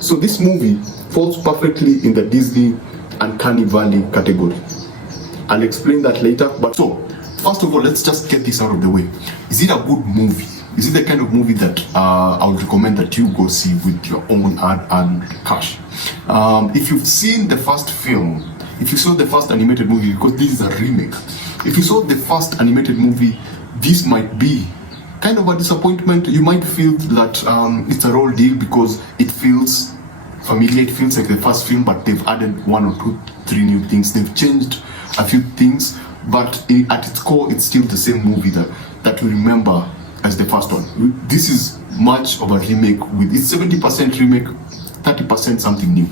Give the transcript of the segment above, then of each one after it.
So this movie falls perfectly in the Disney Uncanny Valley category. I'll explain that later. But so, first of all, let's just get this out of the way. Is it a good movie? Is it the kind of movie that I would recommend that you go see with your own hard-earned cash? If you've seen the first film, if you saw the first animated movie, because this is a remake, if you saw the first animated movie, this might be kind of a disappointment. You might feel that it's a raw deal because it feels familiar, it feels like the first film, but they've added 1 or 2, 3 new things. They've changed a few things, but at its core, it's still the same movie that we remember as the first one. This is much of a remake with, it's 70% remake, 30% something new.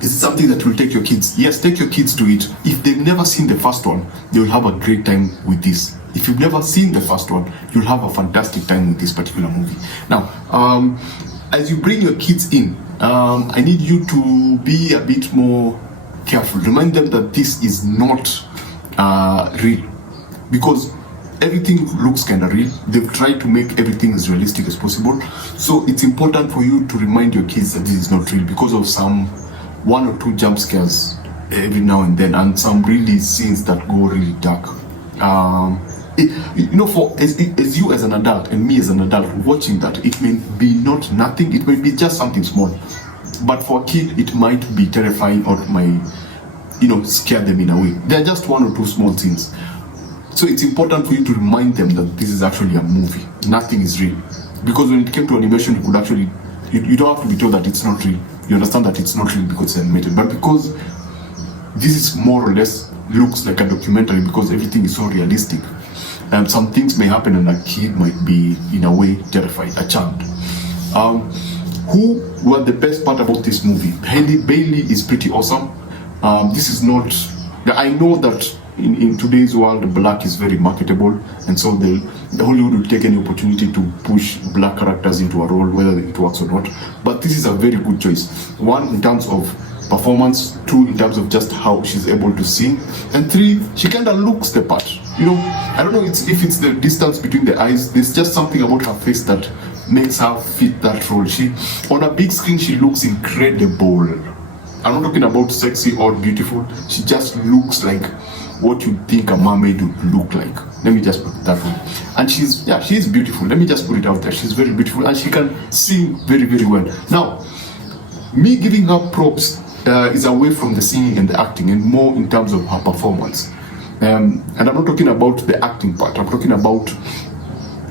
Is it something that will take your kids? Yes, take your kids to it. If they've never seen the first one, they will have a great time with this. If you've never seen the first one, you'll have a fantastic time with this particular movie. Now, as you bring your kids in, I need you to be a bit more careful. Remind them that this is not real, because everything looks kind of real. They've tried to make everything as realistic as possible. So it's important for you to remind your kids that this is not real because of some 1 or 2 jump scares every now and then, and some really scenes that go really dark. For as you as an adult and me as an adult watching that, it may be not nothing, it may be just something small, but for a kid it might be terrifying or might scare them in a way. They're just 1 or 2 small scenes. So it's important for you to remind them that this is actually a movie. Nothing is real. Because when it came to animation, you could actually, you don't have to be told that it's not real. You understand that it's not real because it's animated. But because this is more or less looks like a documentary, because everything is so realistic, some things may happen and a kid might be, in a way, terrified, a child. Who were the best part about this movie? Halle Bailey is pretty awesome. This is not, I know that in today's world, black is very marketable, and so the Hollywood will take any opportunity to push black characters into a role, whether it works or not. But this is a very good choice. 1, in terms of performance, 2, in terms of just how she's able to sing, and 3, she kind of looks the part. I don't know if it's the distance between the eyes. There's just something about her face that makes her fit that role. She, on a big screen, she looks incredible. I'm not talking about sexy or beautiful. She just looks like what you think a mermaid would look like. Let me just put it that way. And she is beautiful. Let me just put it out there. She's very beautiful and she can sing very, very well. Now, me giving her props is away from the singing and the acting and more in terms of her performance. And I'm not talking about the acting part. I'm talking about,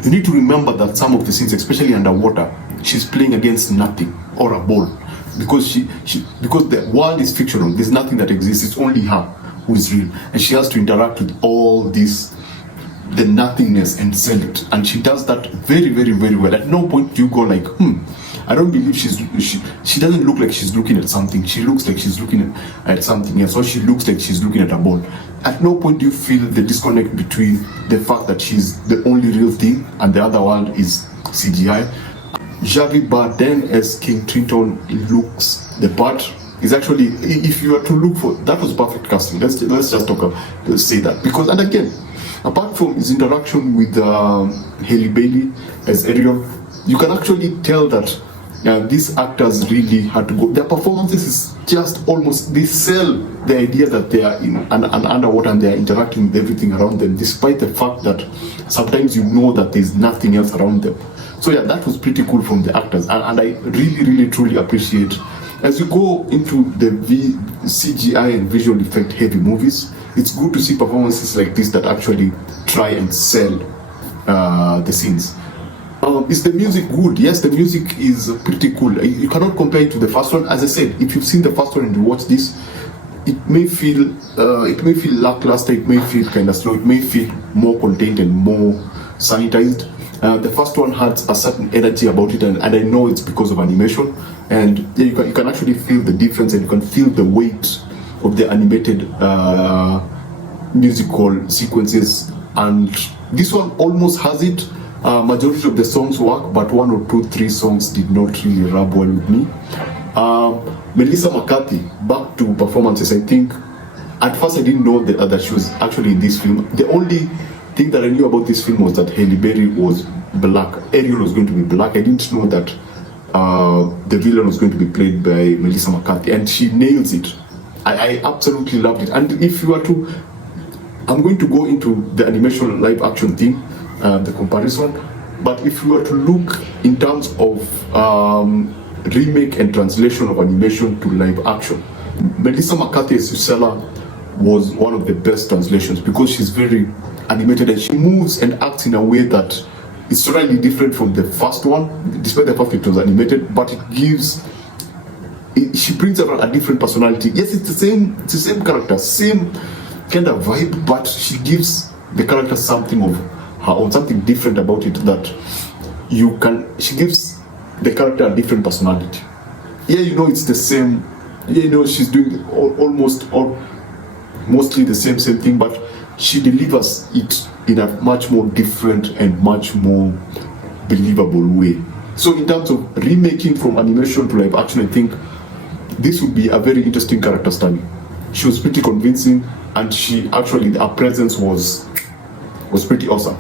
you need to remember that some of the scenes, especially underwater, she's playing against nothing or a ball. Because because the world is fictional. There's nothing that exists. It's only her who is real, and she has to interact with all this, the nothingness, and sell it. And she does that very, very, very well. At no point do you go like, I don't believe she doesn't look like she's looking at something. She looks like she's looking at something else, or she looks like she's looking at a ball. At no point do you feel the disconnect between the fact that she's the only real thing and the other world is CGI. Javier Bardem as King Triton looks the part. Is actually, if you are to look for, that was perfect casting. Let's just say that, because, and again, apart from his interaction with Halle Bailey as Ariel, you can actually tell that these actors really had to go. Their performances is just almost, they sell the idea that they are in an underwater and they are interacting with everything around them, despite the fact that sometimes you know that there's nothing else around them. So yeah, that was pretty cool from the actors, and I really, really, truly appreciate. As you go into the CGI and visual effect heavy movies, it's good to see performances like this that actually try and sell the scenes. Is the music good? Yes, the music is pretty cool. You cannot compare it to the first one. As I said, if you've seen the first one and you watch this, it may feel lackluster, it may feel kind of slow, it may feel more contained and more sanitized. The first one had a certain energy about it, and I know it's because of animation. And you can actually feel the difference, and you can feel the weight of the animated musical sequences. And this one almost has it. Majority of the songs work, but 1 or 2, 3 songs did not really rub well with me. McCarthy, back to performances. I think at first I didn't know that she was actually in this film. The only thing that I knew about this film was that Halle Bailey was black. Ariel was going to be black. I didn't know that the villain was going to be played by Melissa McCarthy, and she nails it. I absolutely loved it. And if you are to, I'm going to go into the animation live action thing, the comparison, but if you were to look in terms of remake and translation of animation to live action, Melissa McCarthy as Ursula was one of the best translations, because she's very animated and she moves and acts in a way that is slightly different from the first one, despite the fact it was animated, but she brings out a different personality. Yes, it's the same character, same kind of vibe, but she gives the character something of her own, something different about it that she gives the character a different personality. Yeah, it's the same. Yeah, she's doing mostly the same thing, but she delivers it in a much more different and much more believable way. So in terms of remaking from animation to live action, I think this would be a very interesting character study. She was pretty convincing, and her presence was pretty awesome.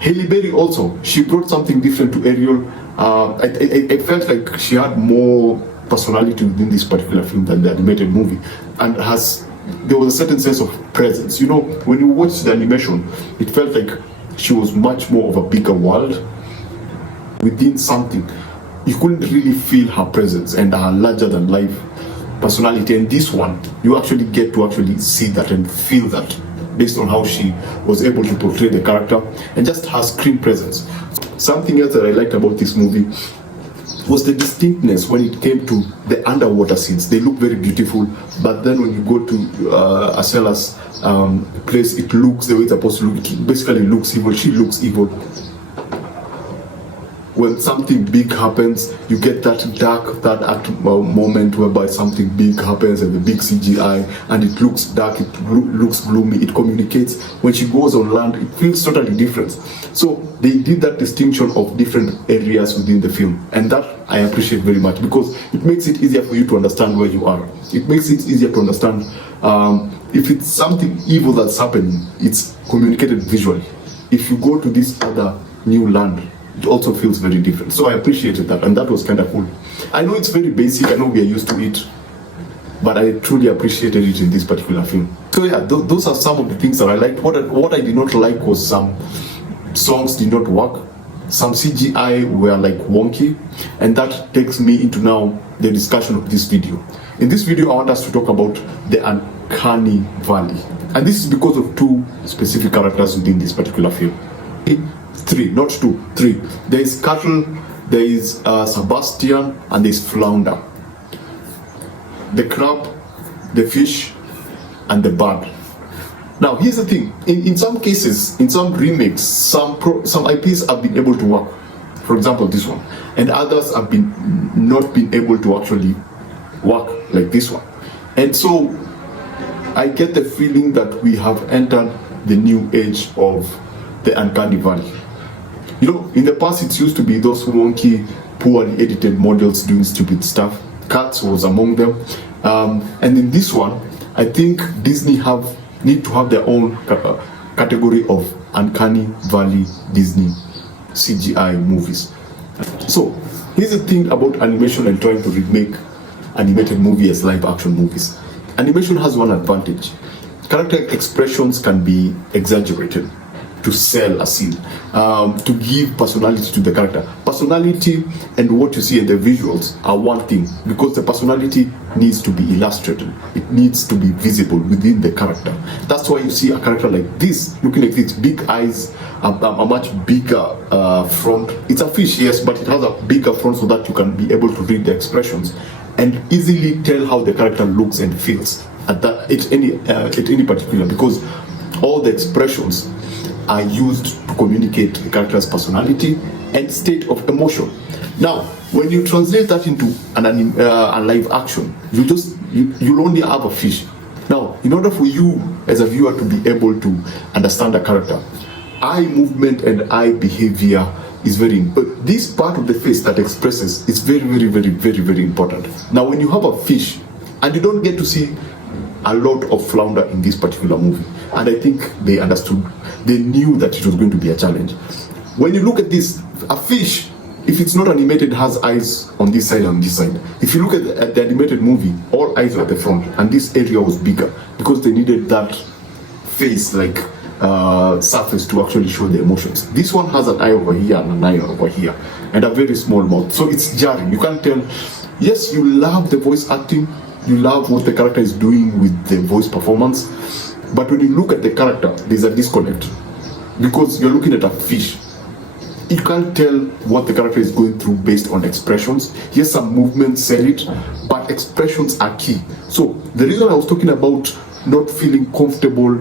Halle Bailey also, she brought something different to Ariel. I felt like she had more personality within this particular film than the animated movie, and there was a certain sense of presence. When you watch the animation, it felt like she was much more of a bigger world within something. You couldn't really feel her presence and her larger than life personality. And this one, you actually get to see that and feel that, based on how she was able to portray the character and just her screen presence. Something else that I liked about this movie was the distinctness when it came to the underwater scenes. They look very beautiful, but then when you go to Ursula's place, it looks the way it's supposed to look. It basically looks evil. She looks evil. When something big happens, you get that dark third act moment whereby something big happens and the big CGI, and it looks dark, it looks gloomy, it communicates. When she goes on land, it feels totally different. So they did that distinction of different areas within the film, and that I appreciate very much, because it makes it easier for you to understand where you are. It makes it easier to understand if it's something evil that's happening, it's communicated visually. If you go to this other new land, it also feels very different. So I appreciated that, and that was kind of cool. I know it's very basic, I know we are used to it, but I truly appreciated it in this particular film. So yeah, those are some of the things that I liked. What I did not like was some songs did not work, some CGI were like wonky, and that takes me into now the discussion of this video. In this video, I want us to talk about the Uncanny Valley, and this is because of two specific characters within this particular film. Three. There is Cattle, there is Sebastian, and there is Flounder. The crab, the fish, and the bird. Now, here's the thing. In some cases, in some remakes, some IPs have been able to work. For example, this one, and others have not been able to actually work like this one. And so, I get the feeling that we have entered the new age of the Uncanny Valley. In the past, it used to be those wonky, poorly edited models doing stupid stuff. Cats was among them. And in this one, I think Disney need to have their own category of Uncanny Valley Disney CGI movies. So, here's the thing about animation and trying to remake animated movies as live action movies. Animation has one advantage. Character expressions can be exaggerated to sell a scene, to give personality to the character. Personality and what you see in the visuals are one thing, because the personality needs to be illustrated. It needs to be visible within the character. That's why you see a character like this, looking like this, big eyes, a much bigger front. It's a fish, yes, but it has a bigger front so that you can be able to read the expressions and easily tell how the character looks and feels at any particular, because all the expressions are used to communicate the character's personality and state of emotion. Now, when you translate that into a live action, you'll only have a fish. Now, in order for you as a viewer to be able to understand a character, eye movement and eye behavior is very important. This part of the face that expresses is very, very, very, very, very important. Now, when you have a fish, and you don't get to see a lot of flounder in this particular movie, and I think they understood, they knew that it was going to be a challenge. When you look at this, a fish if it's not animated, it has eyes on this side and on this side. If you look at the animated movie, all eyes were at the front, and this area was bigger because they needed that face, like surface, to actually show the emotions. This one has an eye over here and an eye over here, and a very small mouth, so it's jarring. You can't tell. Yes, you love the voice acting, you love what the character is doing with the voice performance, but when you look at the character, there's a disconnect because you're looking at a fish. You can't tell what the character is going through based on expressions. Yes, some movements sell it, but expressions are key. So the reason I was talking about not feeling comfortable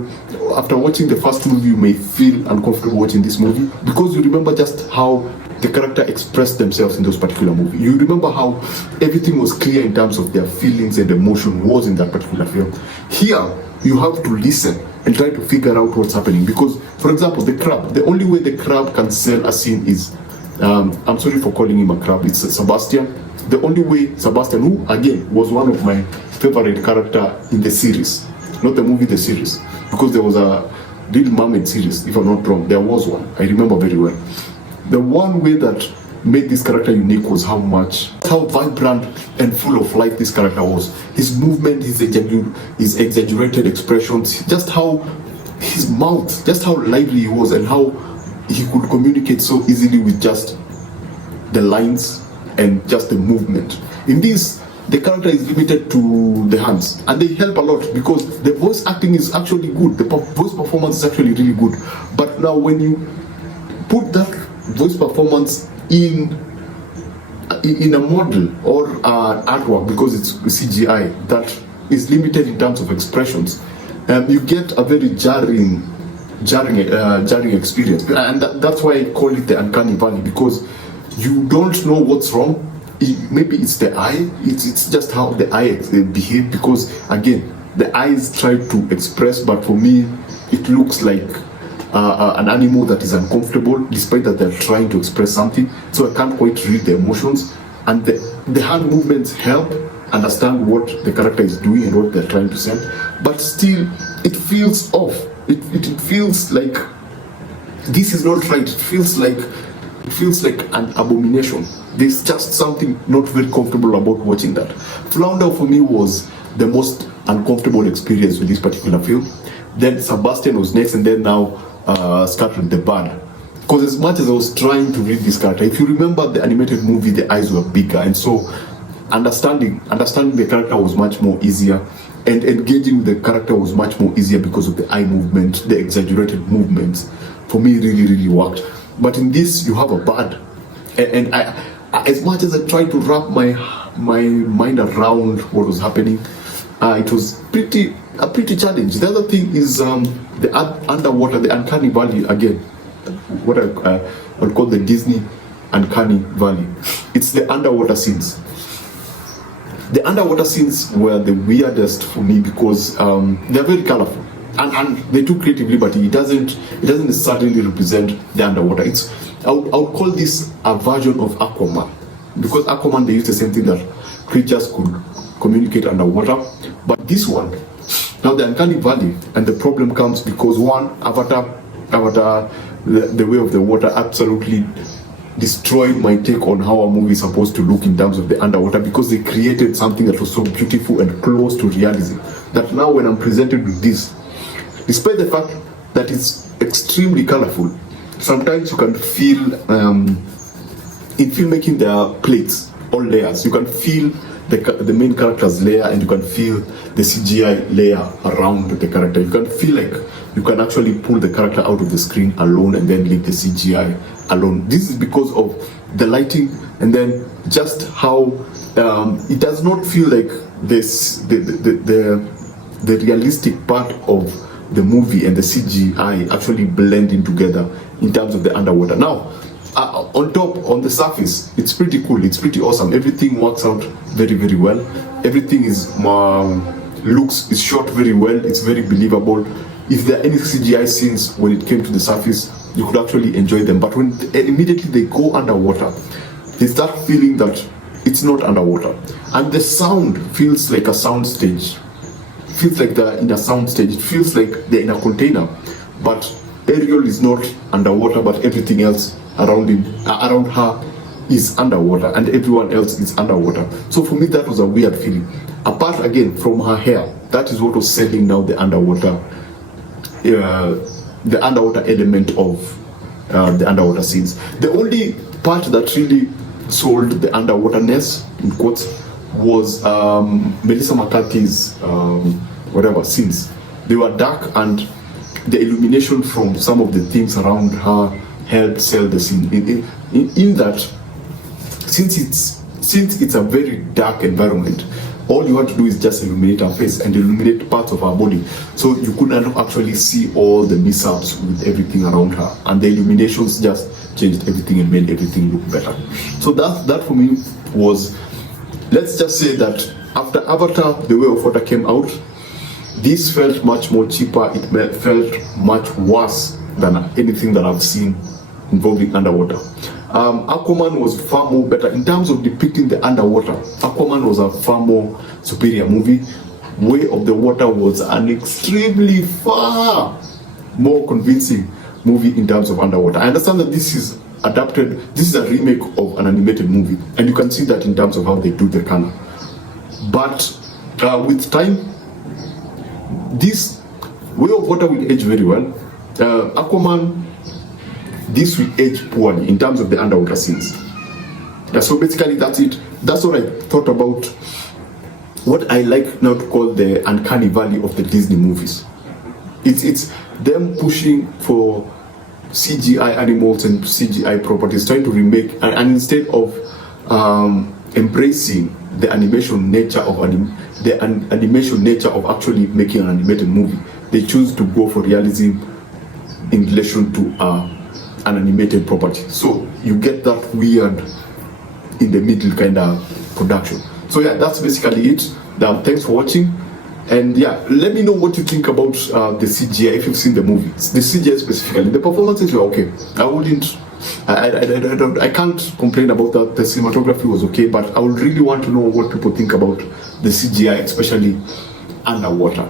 after watching the first movie, you may feel uncomfortable watching this movie because you remember just how the character expressed themselves in those particular movies. You remember how everything was clear in terms of their feelings and emotion was in that particular film. Here, you have to listen and try to figure out what's happening because, for example, the crab, the only way the crab can sell a scene is, I'm sorry for calling him a crab, it's Sebastian. The only way Sebastian, who again was one of my favorite character in the series, not the movie, the series, because there was a Little Mermaid series, if I'm not wrong, there was one, I remember very well. The one way that made this character unique was how vibrant and full of life this character was. His movement, his exaggerated expressions, just how his mouth, just how lively he was and how he could communicate so easily with just the lines and just the movement. In this, the character is limited to the hands, and they help a lot because the voice acting is actually good, the voice performance is actually really good. But now when you put that voice performance in a model or artwork, because it's CGI that is limited in terms of expressions, you get a very jarring experience, and that's why I call it the Uncanny Valley, because you don't know what's wrong. Maybe it's the eye, it's just how the eye behave, because again the eyes try to express, but for me it looks like an animal that is uncomfortable despite that they're trying to express something, so I can't quite read the emotions. And the hand movements help understand what the character is doing and what they're trying to send, but still it feels off. It feels like this is not right. It feels like an abomination. There's just something not very comfortable about watching that. Flounder for me was the most uncomfortable experience with this particular film. Then Sebastian was next, and then now Scarlet the Bird. Because as much as I was trying to read this character, if you remember the animated movie, the eyes were bigger, and so understanding the character was much more easier, and engaging with the character was much more easier because of the eye movement, the exaggerated movements. For me, really worked. But in this, you have a bird, and I, as much as I tried to wrap my mind around what was happening, it was a pretty challenge. The other thing is the underwater, the Uncanny Valley again. What I would call the Disney Uncanny Valley. It's the underwater scenes. The underwater scenes were the weirdest for me because they're very colorful, and they took creative liberty. It doesn't necessarily represent the underwater. I would call this a version of Aquaman, because Aquaman, they use the same thing, that creatures could communicate underwater. But this one, now the Uncanny Valley, and the problem comes because one, Avatar, the Way of the Water absolutely destroyed my take on how a movie is supposed to look in terms of the underwater, because they created something that was so beautiful and close to realism that now when I'm presented with this, despite the fact that it's extremely colorful, sometimes you can feel in filmmaking there are plates or layers. You can feel the main character's layer, and you can feel the CGI layer around the character. You can feel like you can actually pull the character out of the screen alone and then leave the CGI alone. This is because of the lighting, and then just how it does not feel like this the realistic part of the movie and the CGI actually blending together in terms of the underwater. Now, on top, on the surface, it's pretty cool, it's pretty awesome. Everything works out very well. Everything is is shot very well, it's very believable. If there are any CGI scenes when it came to the surface, you could actually enjoy them. But when immediately they go underwater, they start feeling that it's not underwater. And the sound feels like a sound stage. It feels like they're in a sound stage. It feels like they're in a container. But Ariel is not underwater, but everything else around him, around her, is underwater and everyone else is underwater. So for me, that was a weird feeling. Apart again from her hair, that is what was selling now the underwater element of the underwater scenes. The only part that really sold the underwaterness, in quotes, was Melissa McCarthy's scenes. They were dark, and the illumination from some of the things around her helped sell the scene. In that, since it's a very dark environment, all you have to do is just illuminate her face and illuminate parts of her body, so you could not actually see all the mishaps with everything around her, and the illuminations just changed everything and made everything look better. So that for me was, let's just say that after Avatar: The Way of Water came out, this felt much more cheaper. It felt much worse than anything that I've seen involving underwater. Aquaman was far more better in terms of depicting the underwater. Aquaman was a far more superior movie. Way of the Water was an extremely far more convincing movie in terms of underwater. I understand that this is adapted, this is a remake of an animated movie, and you can see that in terms of how they do the canon. But with time, this Way of Water will age very well. Aquaman, this will age poorly in terms of the underwater scenes. So basically that's it. That's what I thought about what I like now to call the uncanny valley of the Disney movies. It's them pushing for CGI animals and CGI properties, trying to remake, and instead of embracing the animation nature of animation nature of actually making an animated movie, they choose to go for realism in relation to an animated property. So you get that weird in the middle kind of production. So yeah, that's basically it. Thanks for watching, and yeah, let me know what you think about the CGI if you've seen the movie. The CGI specifically, the performances were okay. I can't complain about that. The cinematography was okay, but I would really want to know what people think about the CGI, especially underwater.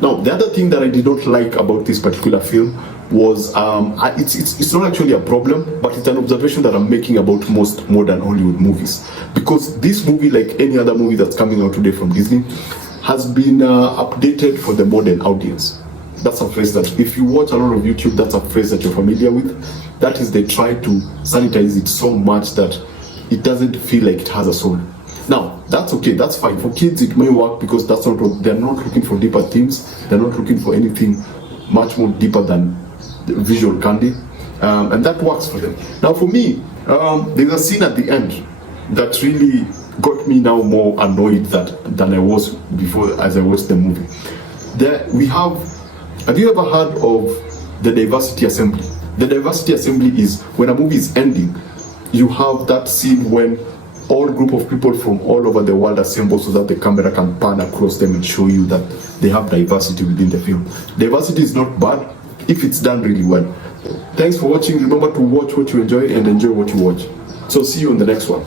Now, the other thing that I did not like about this particular film was it's not actually a problem, but it's an observation that I'm making about most modern Hollywood movies. Because this movie, like any other movie that's coming out today from Disney, has been updated for the modern audience. That's a phrase that if you watch a lot of YouTube, that's a phrase that you're familiar with. That is, they try to sanitize it so much that it doesn't feel like it has a soul. Now, that's okay, that's fine. For kids, it may work because that's not what, they're not looking for deeper themes. They're not looking for anything much more deeper than visual candy, and that works for them. Now, for me, there's a scene at the end that really got me now more annoyed than I was before as I watched the movie. Have you ever heard of the diversity assembly? The diversity assembly is when a movie is ending, you have that scene when all group of people from all over the world assemble so that the camera can pan across them and show you that they have diversity within the film. Diversity is not bad if it's done really well. Thanks for watching. Remember to watch what you enjoy and enjoy what you watch. So see you on the next one.